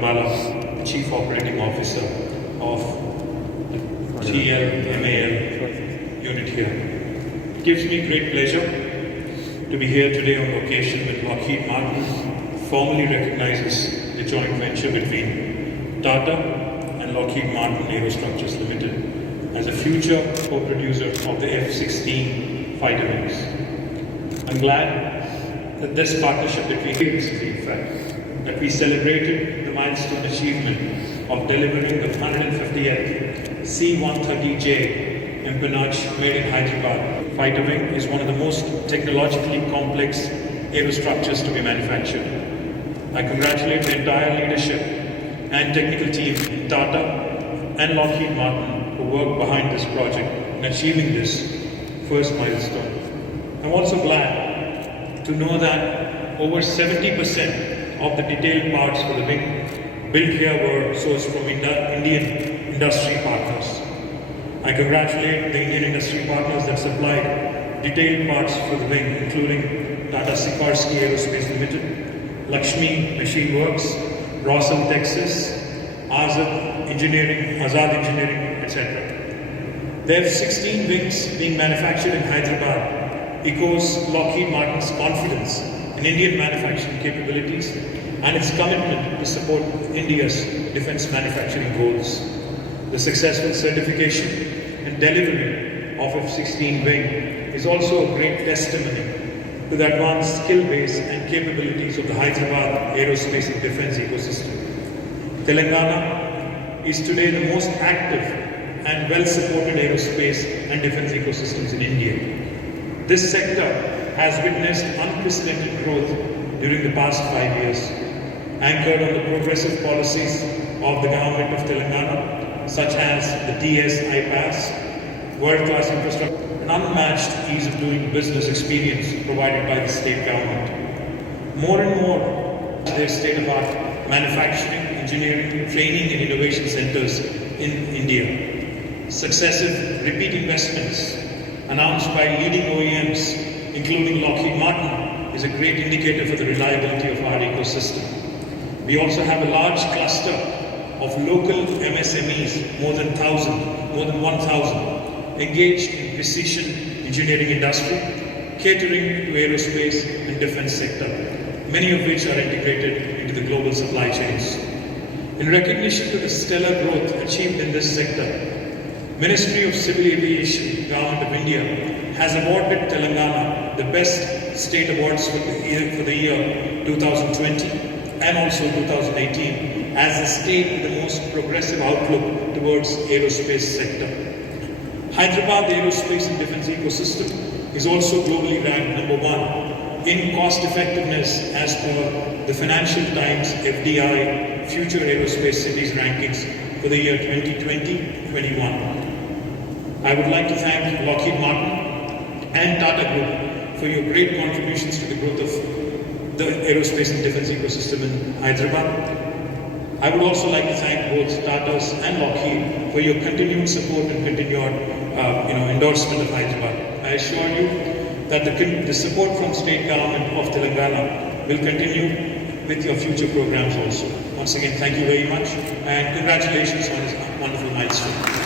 Gangala, Chief Operating Officer of the GLMAL unit here. It gives me great pleasure to be here today on location with Lockheed Martin, formally recognizes the joint venture between TATA and Lockheed Martin Aerostructures Limited as a future co-producer of the F-16 fighter wings. I'm glad that this partnership between in fact, that we celebrated the milestone achievement of delivering the 150th C-130J empennage made in Hyderabad. Fighter wing is one of the most technologically complex aerostructures to be manufactured. I congratulate the entire leadership and technical team in TATA and Lockheed Martin who worked behind this project in achieving this first milestone. I'm also glad to know that over 70% of the detailed parts for the wing built here were sourced from Indian industry partners. I congratulate the Indian industry partners that supplied detailed parts for the wing, including Tata Sikorsky Aerospace Limited, Lakshmi Machine Works, Rossum Texas, Azad Engineering, etc. The F-16 wings being manufactured in Hyderabad echoes Lockheed Martin's confidence in Indian manufacturing capabilities and its commitment to support India's defense manufacturing goals. The successful certification and delivery of F-16 wing is also a great testimony to the advanced skill base and capabilities of the Hyderabad aerospace and defense ecosystem. Telangana is today the most active and well-supported aerospace and defense ecosystems in India. This sector has witnessed unprecedented growth during the past 5 years, anchored on the progressive policies of the government of Telangana, such as the TS world-class infrastructure, and unmatched ease of doing business experience provided by the state government. More and more, their state-of-the-art manufacturing, engineering, training and innovation centers in India. Successive repeat investments announced by leading OEMs, including Lockheed Martin, is a great indicator for the reliability of our ecosystem. We also have a large cluster of local MSMEs, more than 1,000, engaged in precision engineering industry, catering to aerospace and defense sector, many of which are integrated into the global supply chains. In recognition to the stellar growth achieved in this sector, Ministry of Civil Aviation, Government of India, has awarded Telangana the best state awards for the year 2020 and also 2018 as a state with the most progressive outlook towards aerospace sector. Hyderabad, the aerospace and defense ecosystem, is also globally ranked #1 in cost effectiveness as per the Financial Times FDI Future Aerospace Cities rankings for the year 2020-21. I would like to thank Lockheed Martin and Tata Group for your great contributions to the growth of the aerospace and defense ecosystem in Hyderabad. I would also like to thank both Tatas and Lockheed for your continued support and continued endorsement of Hyderabad. I assure you that the support from state government of Telangana will continue with your future programs also. Once again, thank you very much and congratulations on this wonderful milestone.